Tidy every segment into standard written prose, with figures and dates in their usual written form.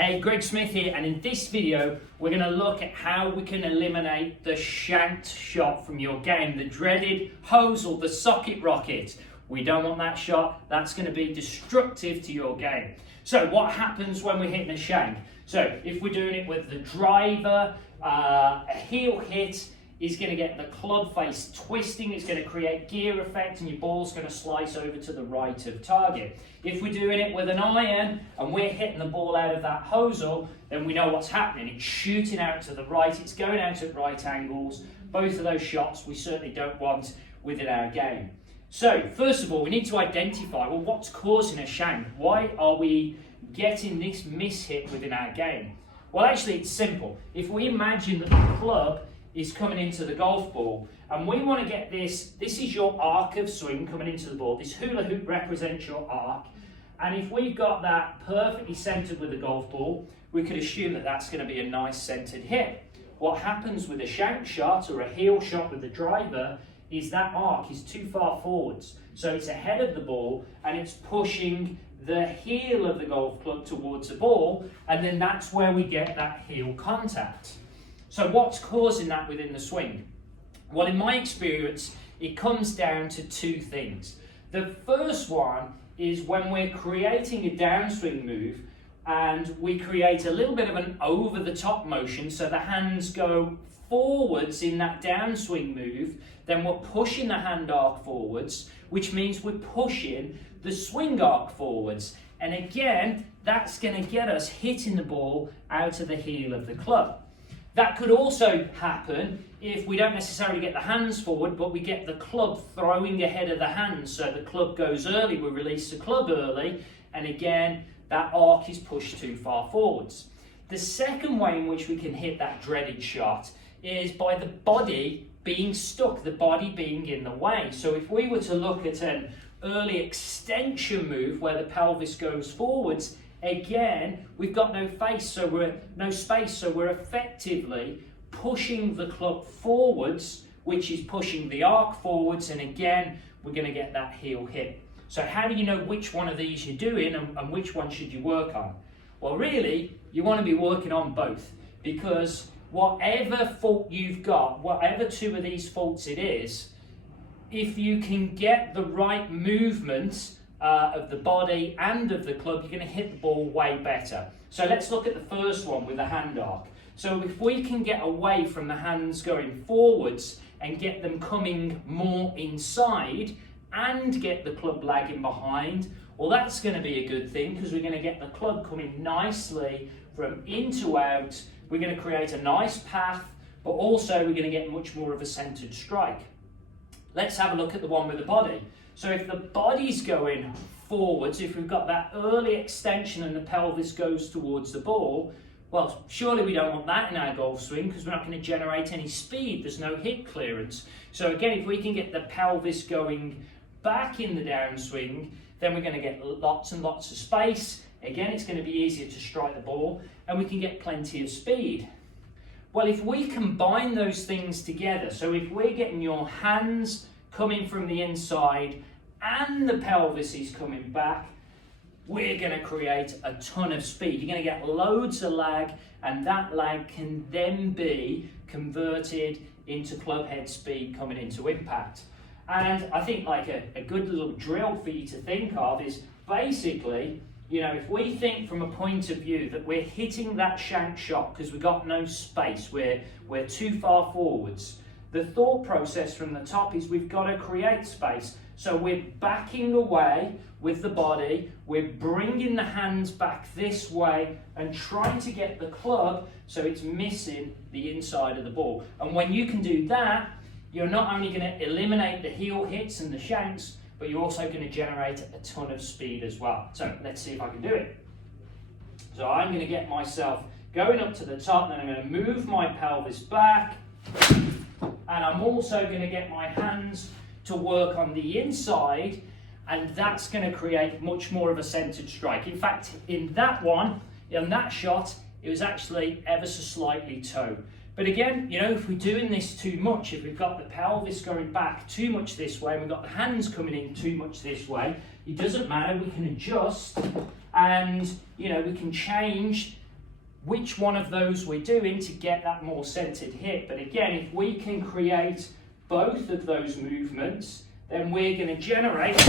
Hey, Greg Smith here, and in this video we're going to look at how we can eliminate the shanked shot from your game, the dreaded hose or the socket rocket. We don't want that shot. That's going to be destructive to your game. So what happens when we're hitting a shank? So if we're doing it with the driver, a heel hit is going to get the club face twisting, it's going to create gear effect, and your ball's going to slice over to the right of target. If we're doing it with an iron and we're hitting the ball out of that hosel, then we know what's happening. It's shooting out to the right, it's going out at right angles. Both of those shots we certainly don't want within our game. So first of all, we need to identify, well, what's causing a shank? Why are we getting this mishit within our game? Well, actually it's simple. If we imagine that the club is coming into the golf ball, and we want to get this is your arc of swing coming into the ball. This hula hoop represents your arc, and if we've got that perfectly centered with the golf ball, we could assume that that's going to be a nice centered hit. What happens with a shank shot or a heel shot with the driver is that arc is too far forwards, so it's ahead of the ball and it's pushing the heel of the golf club towards the ball, and then that's where we get that heel contact. So what's causing that within the swing? Well, in my experience, it comes down to two things. The first one is when we're creating a downswing move and we create a little bit of an over-the-top motion, so the hands go forwards in that downswing move, then we're pushing the hand arc forwards, which means we're pushing the swing arc forwards. And again, that's going to get us hitting the ball out of the heel of the club. That could also happen if we don't necessarily get the hands forward, but we get the club throwing ahead of the hands. So the club goes early, we release the club early, and again, that arc is pushed too far forwards. The second way in which we can hit that dreaded shot is by the body being stuck, the body being in the way. So if we were to look at an early extension move where the pelvis goes forwards, again, we've got no space, so we're effectively pushing the club forwards, which is pushing the arc forwards, and again, we're going to get that heel hit. So how do you know which one of these you're doing and which one should you work on? Well, really, you want to be working on both, because whatever fault you've got, whatever two of these faults it is, if you can get the right movement of the body and of the club, you're going to hit the ball way better. So let's look at the first one with the hand arc. So if we can get away from the hands going forwards and get them coming more inside and get the club lagging behind, well, that's going to be a good thing, because we're going to get the club coming nicely from in to out. We're going to create a nice path, but also we're going to get much more of a centered strike. Let's have a look at the one with the body. So if the body's going forwards, if we've got that early extension and the pelvis goes towards the ball, well, surely we don't want that in our golf swing, because we're not going to generate any speed. There's no hit clearance. So again, if we can get the pelvis going back in the downswing, then we're going to get lots and lots of space. Again, it's going to be easier to strike the ball, and we can get plenty of speed. Well, if we combine those things together, so if we're getting your hands coming from the inside and the pelvis is coming back, we're going to create a ton of speed. You're going to get loads of lag, and that lag can then be converted into club head speed coming into impact. And I think like a good little drill for you to think of is basically, you know, if we think from a point of view that we're hitting that shank shot because we've got no space, we're too far forwards, the thought process from the top is we've got to create space. So we're backing away with the body, we're bringing the hands back this way and trying to get the club so it's missing the inside of the ball. And when you can do that, you're not only going to eliminate the heel hits and the shanks, but you're also going to generate a ton of speed as well. So let's see if I can do it. So I'm going to get myself going up to the top, then I'm going to move my pelvis back, and I'm also going to get my hands to work on the inside, and that's going to create much more of a centered strike. In fact, in that one, in that shot, it was actually ever so slightly toe. But again, you know, if we're doing this too much, if we've got the pelvis going back too much this way, and we've got the hands coming in too much this way, it doesn't matter, we can adjust, and, you know, we can change which one of those we're doing to get that more centered hit. But again, if we can create both of those movements, then we're going to generate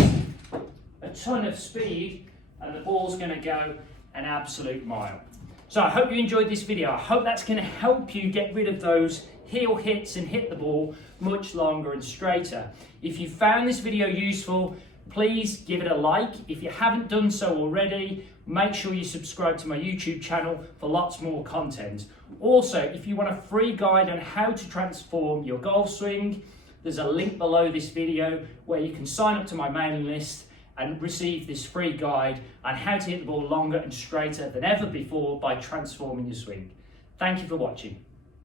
a ton of speed and the ball's going to go an absolute mile. So I hope you enjoyed this video. I hope that's going to help you get rid of those heel hits and hit the ball much longer and straighter. If you found this video useful, please give it a like. If you haven't done so already, make sure you subscribe to my YouTube channel for lots more content. Also, if you want a free guide on how to transform your golf swing, there's a link below this video where you can sign up to my mailing list and receive this free guide on how to hit the ball longer and straighter than ever before by transforming your swing. Thank you for watching.